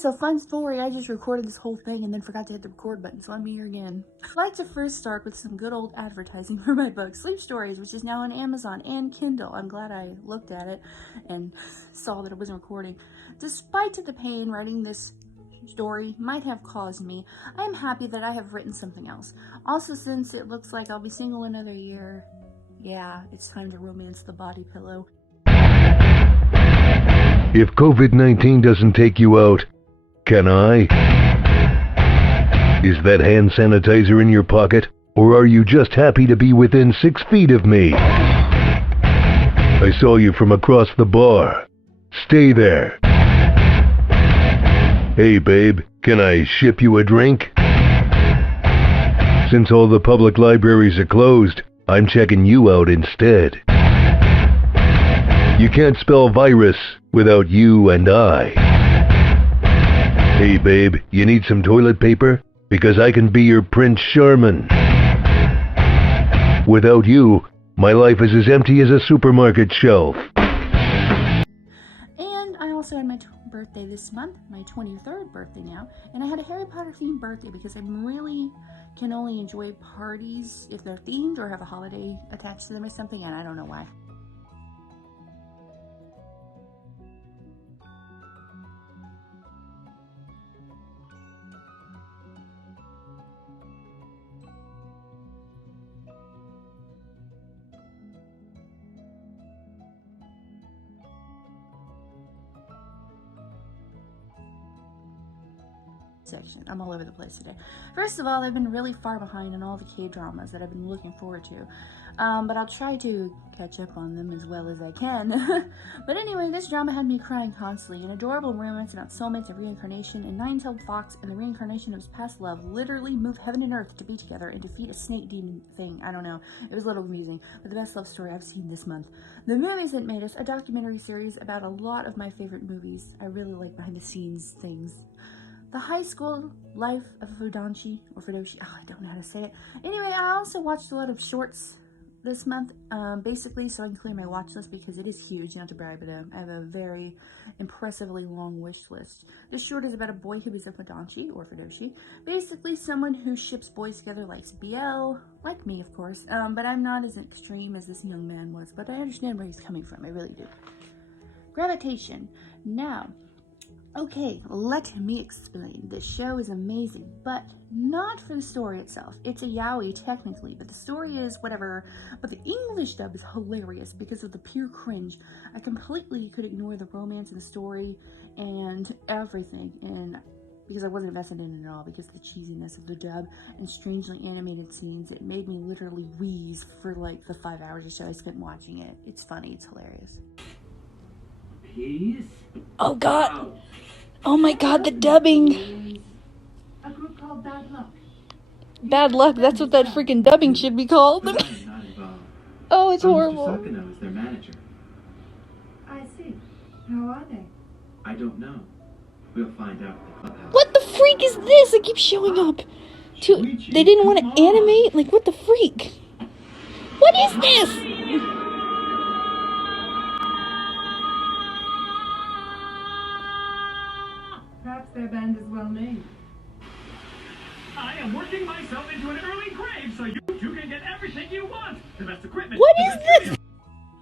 so fun story. I just recorded this whole thing and then forgot to hit the record button, so I'm here again. I'd like to first start with some good old advertising for my book, Sleep Stories, which is now on Amazon and Kindle. I'm glad I looked at it and saw that it wasn't recording. Despite the pain writing this story might have caused me, I am happy that I have written something else. Also, since it looks like I'll be single another year, yeah, it's time to romance the body pillow. If COVID-19 doesn't take you out, can I? Is that hand sanitizer in your pocket? Or are you just happy to be within 6 feet of me? I saw you from across the bar. Stay there. Hey babe, can I ship you a drink? Since all the public libraries are closed, I'm checking you out instead. You can't spell virus without you and I. Hey babe, you need some toilet paper? Because I can be your Prince Charmin. Without you, my life is as empty as a supermarket shelf. And I also had my birthday this month, my 23rd birthday now, and I had a Harry Potter themed birthday because I really can only enjoy parties if they're themed or have a holiday attached to them or something, and I don't know why. Section. I'm all over the place today. First of all, I've been really far behind on all the K-dramas that I've been looking forward to, but I'll try to catch up on them as well as I can. But anyway, this drama had me crying constantly. An adorable romance about soulmates and reincarnation, and Nine-Tailed Fox and the reincarnation of his past love literally move heaven and earth to be together and defeat a snake demon thing. I don't know. It was a little confusing, but the best love story I've seen this month. The Movies That Made Us, a documentary series about a lot of my favorite movies. I really like behind-the-scenes things. The High School Life of Fudanshi, or Fudoshi, I don't know how to say it. Anyway, I also watched a lot of shorts this month, basically so I can clear my watch list because it is huge, not to brag, but I have a very impressively long wish list. This short is about a boy who is a Fudanshi, or Fudoshi, basically someone who ships boys together, likes BL, like me of course, but I'm not as extreme as this young man was, but I understand where he's coming from, I really do. Gravitation. Now, okay, let me explain. This show is amazing, but not for the story itself. It's a yaoi technically, but the story is whatever. But the English dub is hilarious because of the pure cringe. I completely could ignore the romance and the story and everything, and because I wasn't invested in it at all because of the cheesiness of the dub and strangely animated scenes, it made me literally wheeze for like the 5 hours or so I spent watching it. It's funny, it's hilarious. Peace. Oh god! Oh my god, the dubbing! A group called Bad Luck. Bad luck, that's what that freaking dubbing should be called. But I'm not involved. Oh, it's horrible. Mr. Sakano is their manager. I see. How are they? I don't know. We'll find out at the clubhouse. What the freak is this? It keeps showing up. They didn't want to animate? Like, what the freak? What is this? Perhaps their band is well named. I am working myself into an early grave so you two can get everything you want. The best equipment. What is this?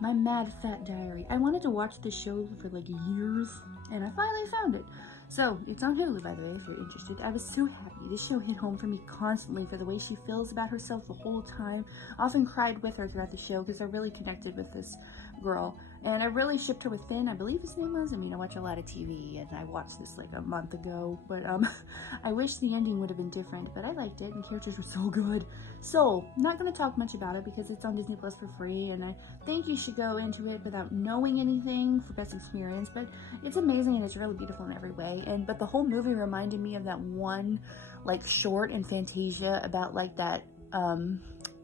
My Mad Fat Diary. I wanted to watch this show for like years, and I finally found it. So, it's on Hulu, by the way, if you're interested. I was so happy. This show hit home for me constantly for the way she feels about herself the whole time. I often cried with her throughout the show because I really connected with this girl. And I really shipped her with Finn, I believe his name was. I mean, I watch a lot of TV, and I watched this like a month ago. But I wish the ending would have been different, but I liked it, and the characters were so good. So, not going to talk much about it because it's on Disney Plus for free, and I think you should go into it without knowing anything for best experience. But it's amazing, and it's really beautiful in every way. But the whole movie reminded me of that one like short in Fantasia about like that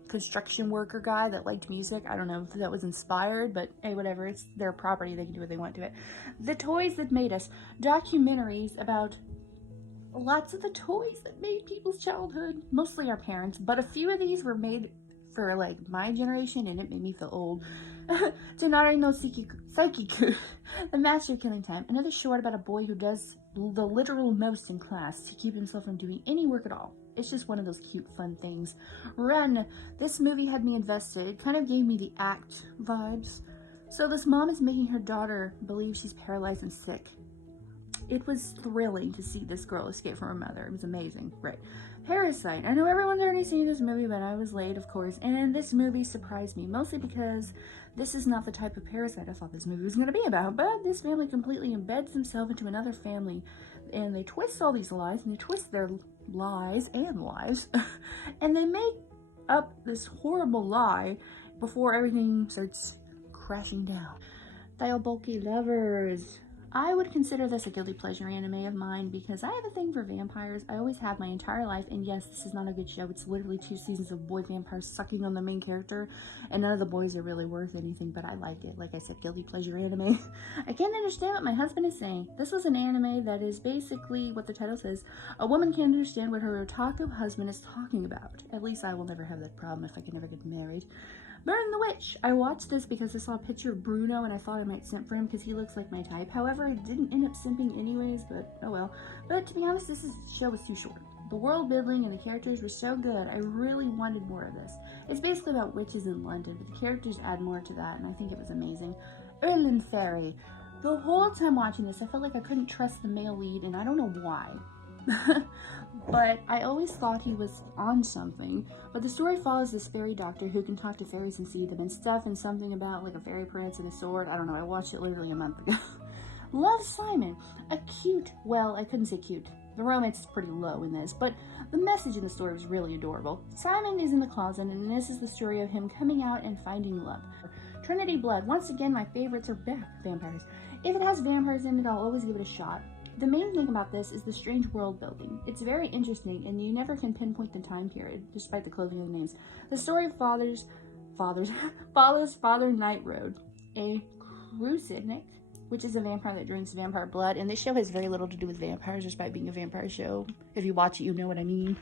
construction worker guy that liked music. I don't know if that was inspired, but hey, whatever, it's their property, they can do what they want to it. The Toys That Made Us, documentaries about lots of the toys that made people's childhood, mostly our parents, but a few of these were made for like my generation, and it made me feel old. Tonari no Saikiku, The Master of Killing Time, another short about a boy who does the literal most in class to keep himself from doing any work at all. It's just one of those cute, fun things. Run! This movie had me invested. It kind of gave me the Act vibes. So this mom is making her daughter believe she's paralyzed and sick. It was thrilling to see this girl escape from her mother. It was amazing. Right. Parasite. I know everyone's already seen this movie, but I was late, of course. And this movie surprised me, mostly because this is not the type of parasite I thought this movie was going to be about. But this family completely embeds themselves into another family. And they twist all these lies, and they twist their lies and lies. And they make up this horrible lie before everything starts crashing down. Diabolical Lovers. I would consider this a guilty pleasure anime of mine because I have a thing for vampires. I always have my entire life, and yes, this is not a good show. It's literally 2 seasons of boy vampires sucking on the main character, and none of the boys are really worth anything, but I like it. Like I said, guilty pleasure anime. I can't understand what my husband is saying. This was an anime that is basically what the title says. A woman can't understand what her otaku husband is talking about. At least I will never have that problem if I can never get married. Burn the Witch. I watched this because I saw a picture of Bruno and I thought I might simp for him because he looks like my type. However, I didn't end up simping anyways, but oh well. But to be honest, this show was too short. The world building and the characters were so good, I really wanted more of this. It's basically about witches in London, but the characters add more to that, and I think it was amazing. Erland Fairy. The whole time watching this, I felt like I couldn't trust the male lead, and I don't know why. But I always thought he was on something. But the story follows this fairy doctor who can talk to fairies and see them and stuff, and something about like a fairy prince and a sword. I don't know, I watched it literally a month ago. Love, Simon. A cute, well, I couldn't say cute. The romance is pretty low in this, but the message in the story was really adorable. Simon is in the closet, and this is the story of him coming out and finding love. Trinity Blood. Once again, my favorites are vampires. If it has vampires in it, I'll always give it a shot. The main thing about this is the strange world building. It's very interesting, and you never can pinpoint the time period, despite the clothing of the names. The story follows Father Nightroad, a Crucidnik, which is a vampire that drinks vampire blood, and this show has very little to do with vampires, despite being a vampire show. If you watch it, you know what I mean.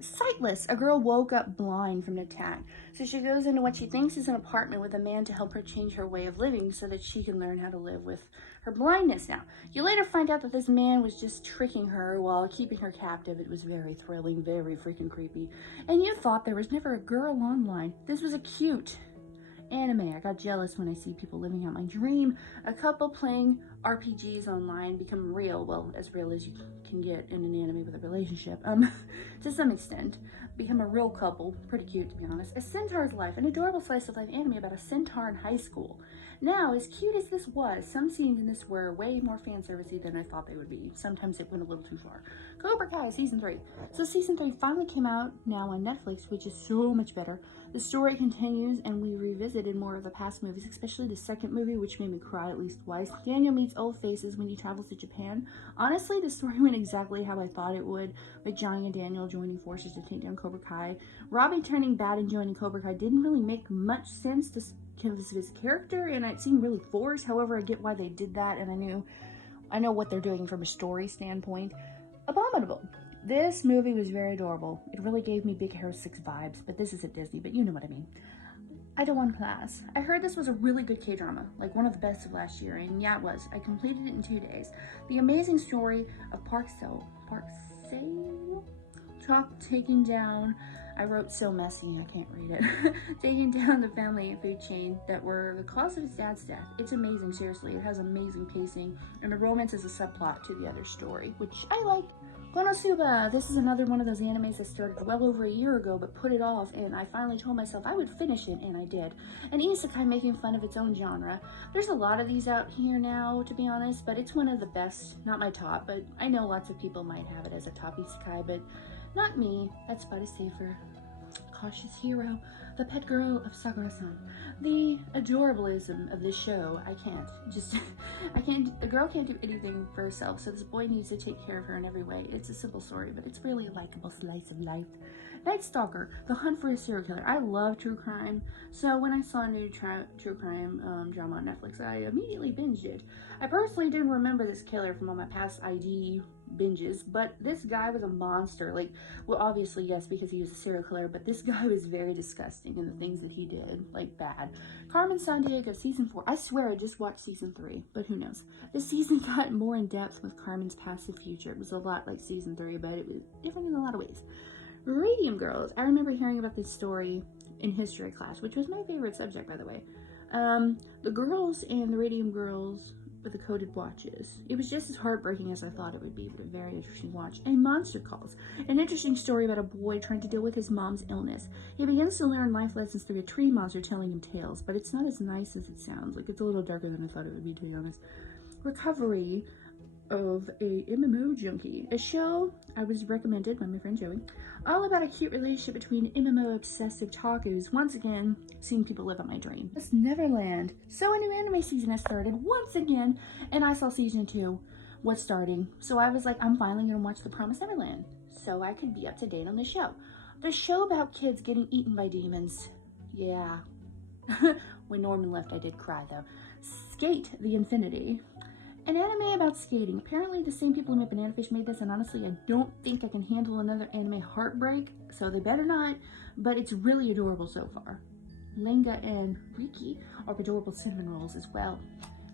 Sightless. A girl woke up blind from an attack, so she goes into what she thinks is an apartment with a man to help her change her way of living so that she can learn how to live with her blindness now. You later find out that this man was just tricking her while keeping her captive. It was very thrilling, very freaking creepy. And you thought there was never a girl online. This was a cute anime. I got jealous when I see people living out my dream. A couple playing RPGs online become real, well, as real as you can get in an anime with a relationship, to some extent. Become a real couple. Pretty cute, to be honest. A Centaur's Life, an adorable slice of life anime about a centaur in high school. Now, as cute as this was, some scenes in this were way more fan servicey than I thought they would be. Sometimes it went a little too far. Cobra Kai Season 3. So Season 3 finally came out now on Netflix, which is so much better. The story continues, and we revisited more of the past movies, especially the second movie, which made me cry at least twice. Daniel meets old faces when he travels to Japan. Honestly, the story went exactly how I thought it would, with Johnny and Daniel joining forces to take down Cobra Kai. Robbie turning bad and joining Cobra Kai didn't really make much sense to his character, and it seemed really forced. However, I get why they did that, and I know what they're doing from a story standpoint. Abominable. This movie was very adorable. It really gave me Big Hero 6 vibes, but this isn't Disney, but you know what I mean. Idol Class. I heard this was a really good K-drama, like one of the best of last year, and yeah, it was. I completed it in 2 days. The amazing story of Park Seo taking down, I wrote so messy, I can't read it, taking down the family food chain that were the cause of his dad's death. It's amazing, seriously. It has amazing pacing, and the romance is a subplot to the other story, which I like. Konosuba. This is another one of those animes that started well over a year ago but put it off, and I finally told myself I would finish it, and I did. An isekai making fun of its own genre. There's a lot of these out here now, to be honest, but it's one of the best. Not my top, but I know lots of people might have it as a top isekai, but not me. That's about as safer. Cautious Hero, the pet girl of Sakura-san. The adorableism of this show, I can't, a girl can't do anything for herself, so this boy needs to take care of her in every way. It's a simple story, but it's really a likable slice of life. Night Stalker, The Hunt for a Serial Killer. I love true crime, so when I saw a new true crime drama on Netflix, I immediately binged it. I personally didn't remember this killer from all my past ID binges, but this guy was a monster. Like, well, obviously yes, because he was a serial killer, but this guy was very disgusting. disgusting in the things that he did, like bad. Carmen Sandiego, season 4. I swear I just watched season 3, but who knows. This season got more in depth with Carmen's past and future. It was a lot like season 3, but it was different in a lot of ways. Radium Girls. I remember hearing about this story in history class, which was my favorite subject, by the way. The girls and the Radium Girls with the coded watches. It was just as heartbreaking as I thought it would be, but a very interesting watch. And Monster Calls. An interesting story about a boy trying to deal with his mom's illness. He begins to learn life lessons through a tree monster telling him tales, but it's not as nice as it sounds. Like, it's a little darker than I thought it would be, to be honest. Recovery of a MMO junkie. A show I was recommended by my friend Joey. All about a cute relationship between MMO obsessive tacos. Once again, seeing people live out my dream. It's Neverland. So a new anime season has started once again, and I saw season 2 was starting. So I was like, I'm finally gonna watch The Promised Neverland so I could be up to date on the show. The show about kids getting eaten by demons. Yeah. When Norman left, I did cry though. Skate the Infinity. An anime about skating. Apparently the same people who made Banana Fish made this, and honestly I don't think I can handle another anime heartbreak, so they better not, but it's really adorable so far. Lenga and Riki are adorable cinnamon rolls as well.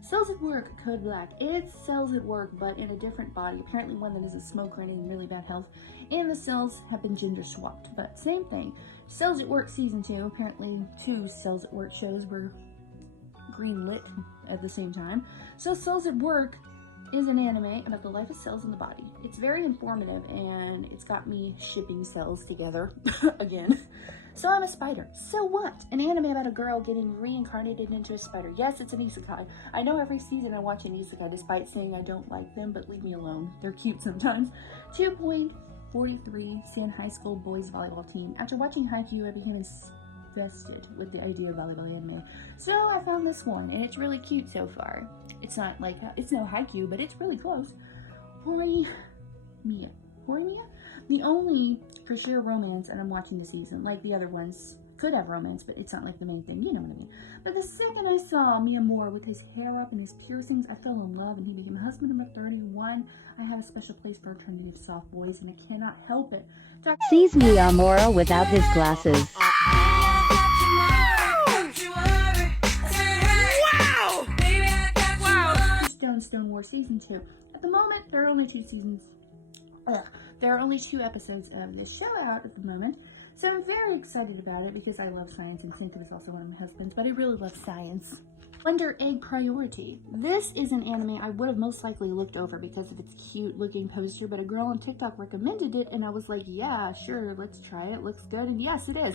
Cells at Work, Code Black. It's Cells at Work, but in a different body. Apparently one that is a smoker and in really bad health, and the cells have been gender swapped, but same thing. Cells at Work season 2. Apparently 2 Cells at Work shows were green lit at the same time. So Cells at Work is an anime about the life of cells in the body. It's very informative, and it's got me shipping cells together again. So I'm a spider. So what? An anime about a girl getting reincarnated into a spider. Yes, it's an isekai. I know every season I watch an isekai despite saying I don't like them, but leave me alone. They're cute sometimes. 2.43 San High School boys volleyball team. After watching Haikyuu, I became invested with the idea of volleyball anime. So I found this one, and it's really cute so far. It's not like, it's no Haikyuu, but it's really close. Horimiya. The only for sure romance, and I'm watching the season. Like the other ones could have romance, but it's not like the main thing, you know what I mean. But the second I saw Miyamura with his hair up and his piercings, I fell in love, and he became a husband number 31. I have a special place for alternative soft boys, and I cannot help it. Sees Miyamura without his glasses. Stone War season 2. At the moment, there are only 2 seasons. There are only 2 episodes of this show out at the moment, so I'm very excited about it because I love science, and Cynthia is also one of my husbands, but I really love science. Wonder Egg Priority. This is an anime I would have most likely looked over because of its cute looking poster, but a girl on TikTok recommended it, and I was like, yeah, sure, let's try it. Looks good, and yes, it is.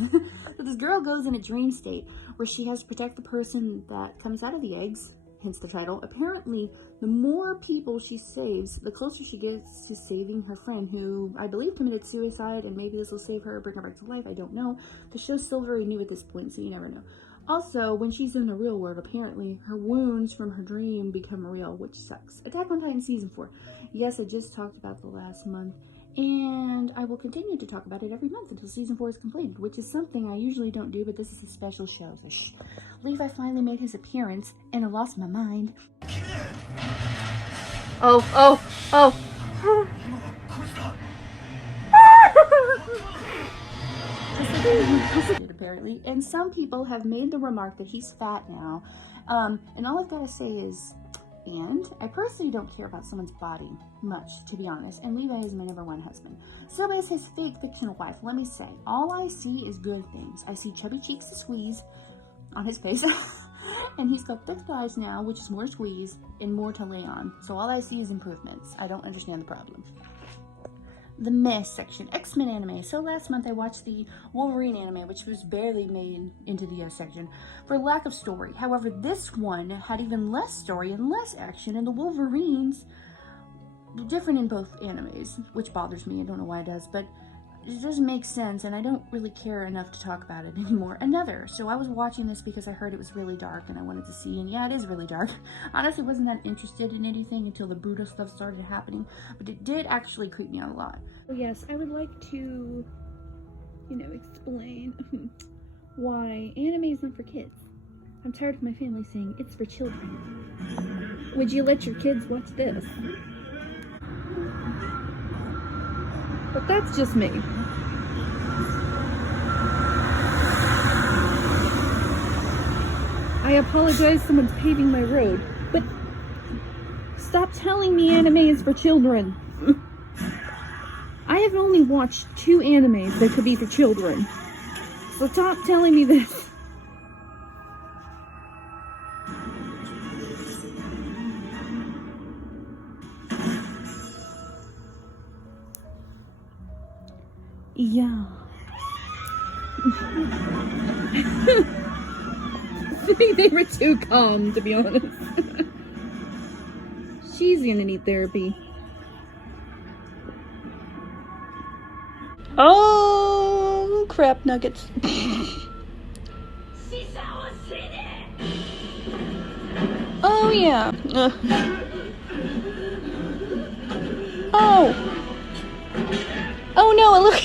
So this girl goes in a dream state where she has to protect the person that comes out of the eggs, hence the title. Apparently, the more people she saves, the closer she gets to saving her friend, who I believe committed suicide, and maybe this will save her or bring her back to life, I don't know. The show's still very new at this point, so you never know. Also, when she's in the real world, apparently, her wounds from her dream become real, which sucks. Attack on Titan Season 4. Yes, I just talked about the last month, and I will continue to talk about it every month until Season 4 is completed, which is something I usually don't do, but this is a special show, so shh. Levi finally made his appearance, and I lost my mind. Oh. Apparently, and some people have made the remark that he's fat now, and all I've got to say is, and I personally don't care about someone's body much, to be honest, and Levi is my #1 husband. So is his fake fictional wife. Let me say, all I see is good things. I see chubby cheeks to squeeze on his face, and he's got thick thighs now, which is more to squeeze and more to lay on. So all I see is improvements. I don't understand the problem. The mess section, X-Men anime. So last month I watched the Wolverine anime, which was barely made into the S section for lack of story. However, this one had even less story and less action, and the Wolverines different in both animes, which bothers me. I don't know why it does, but it doesn't make sense, and I don't really care enough to talk about it anymore. So I was watching this because I heard it was really dark and I wanted to see, and yeah, it is really dark. Honestly, wasn't that interested in anything until the Buddha stuff started happening, but it did actually creep me out a lot. Oh yes, I would like to, explain why anime is not for kids. I'm tired of my family saying it's for children. Would you let your kids watch this? But that's just me. I apologize, someone's paving my road. But stop telling me anime is for children. I have only watched 2 animes that could be for children. So stop telling me this. Yeah. They were too calm, to be honest. She's gonna need therapy. Oh, crap nuggets. Oh, yeah. Oh. Oh no, look.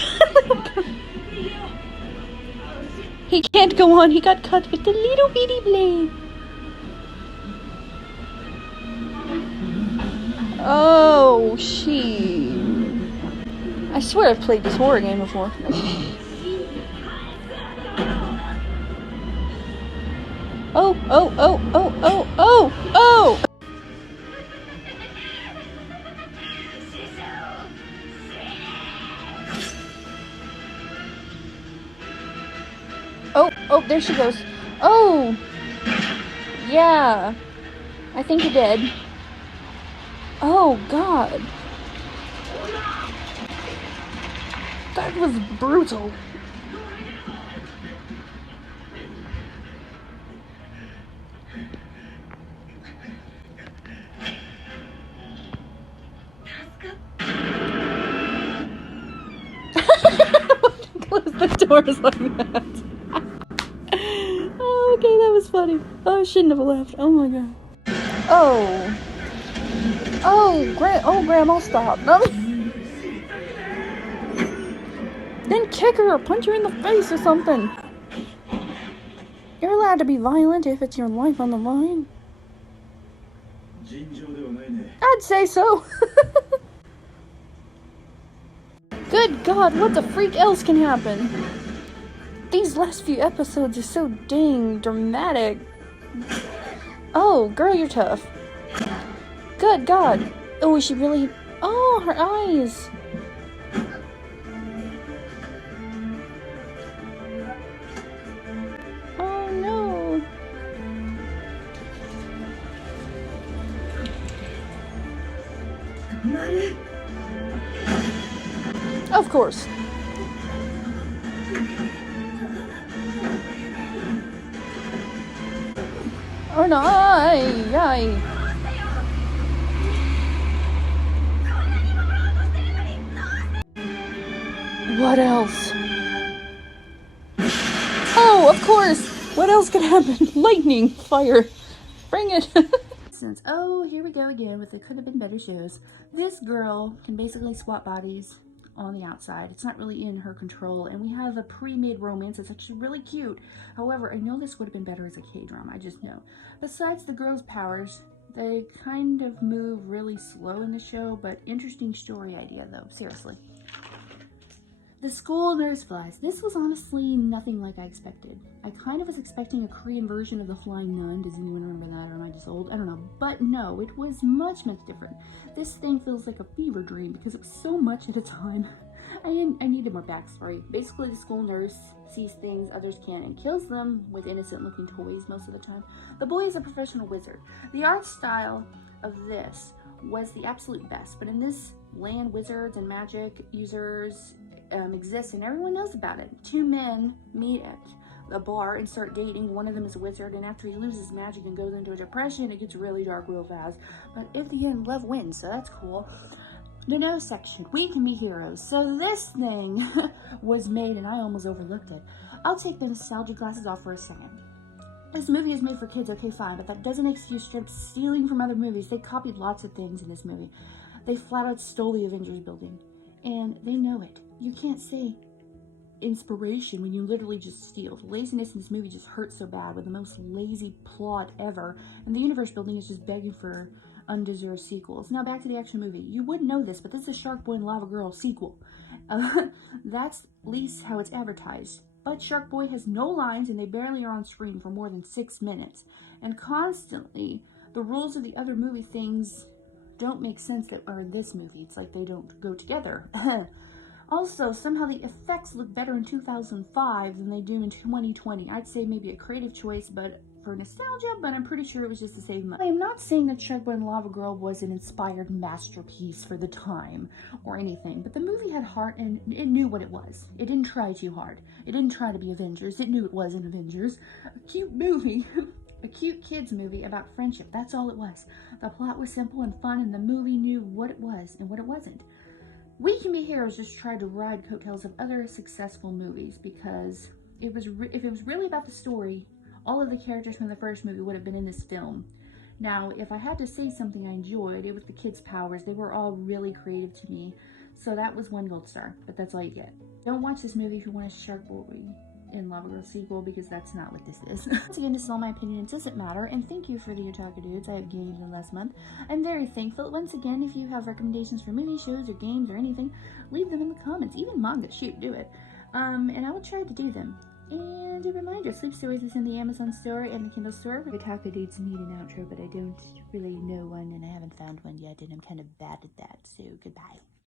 He can't go on, he got cut with the little bitty blade. Oh, I swear I've played this horror game before. Oh, oh, oh, oh, oh, oh, oh! Oh, oh, there she goes. Oh! Yeah. I think you're dead. Oh, God. That was brutal. Close the doors like that. Oh, okay, that was funny. Oh, I shouldn't have left. Oh my god. Oh. Oh, Grandma, stop. No. Then kick her or punch her in the face or something. You're allowed to be violent if it's your life on the line. I'd say so. Good God, what the freak else can happen? These last few episodes are so dang dramatic. Oh, girl, you're tough. Good God. Oh, is she really... Oh, her eyes. Oh, no. Of course. Oh no, aye. What else? Oh, of course! What else could happen? Lightning, fire. Bring it. Since, oh, here we go again with the could have been better shows. This girl can basically swap bodies on the outside. It's not really in her control, and we have a pre-made romance that's actually really cute. However, I know this would have been better as a K-drama, I just know. Besides the girls' powers, they kind of move really slow in the show, but interesting story idea though, seriously. The School Nurse Flies. This was honestly nothing like I expected. I kind of was expecting a Korean version of The Flying Nun. Does anyone remember that, or am I just old? I don't know. But no, it was much different. This thing feels like a fever dream because it was so much at a time. I needed more backstory. Basically, the school nurse sees things others can't and kills them with innocent-looking toys most of the time. The boy is a professional wizard. The art style of this was the absolute best, but in this land, wizards and magic users exist and everyone knows about it. 2 men meet at a bar and start dating. One of them is a wizard, and after he loses magic and goes into a depression, it gets really dark real fast. But at the end, love wins, so that's cool. The no section. We can be heroes. So this thing was made, and I almost overlooked it. I'll take the nostalgia glasses off for a second. This movie is made for kids, okay, fine, but that doesn't excuse strip stealing from other movies. They copied lots of things in this movie. They flat out stole the Avengers building, and they know it. You can't say inspiration when you literally just steal. The laziness in this movie just hurts so bad, with the most lazy plot ever, and the universe building is just begging for undeserved sequels. Now back to the actual movie. You wouldn't know this, but this is Shark Boy and Lava Girl sequel. That's at least how it's advertised. But Shark Boy has no lines and they barely are on screen for more than 6 minutes. And constantly, the rules of the other movie things don't make sense that are in this movie. It's like they don't go together. Also, somehow the effects look better in 2005 than they do in 2020. I'd say maybe a creative choice, but for nostalgia, but I'm pretty sure it was just to save money. I am not saying that Shark Boy and Lava Girl was an inspired masterpiece for the time or anything, but the movie had heart and it knew what it was. It didn't try too hard. It didn't try to be Avengers. It knew it wasn't Avengers. A cute movie. A cute kids movie about friendship. That's all it was. The plot was simple and fun, and the movie knew what it was and what it wasn't. We Can Be Heroes just tried to ride coattails of other successful movies because if it was really about the story, all of the characters from the first movie would have been in this film. Now, if I had to say something I enjoyed, it was the kids' powers. They were all really creative to me, so that was 1 gold star, but that's all you get. Don't watch this movie if you want a Shark Boy and Lava Girl sequel, because that's not what this is. Once again, this is all my opinion. It doesn't matter, and thank you for the Otaku Dudes I have gained in the last month. I'm very thankful. Once again, if you have recommendations for movie, shows, or games, or anything, leave them in the comments. Even manga, shoot, do it. And I will try to do them. And a reminder, Sleep Stories is in the Amazon store and the Kindle store. Otaku Dudes need an outro, but I don't really know one, and I haven't found one yet, and I'm kind of bad at that, so goodbye.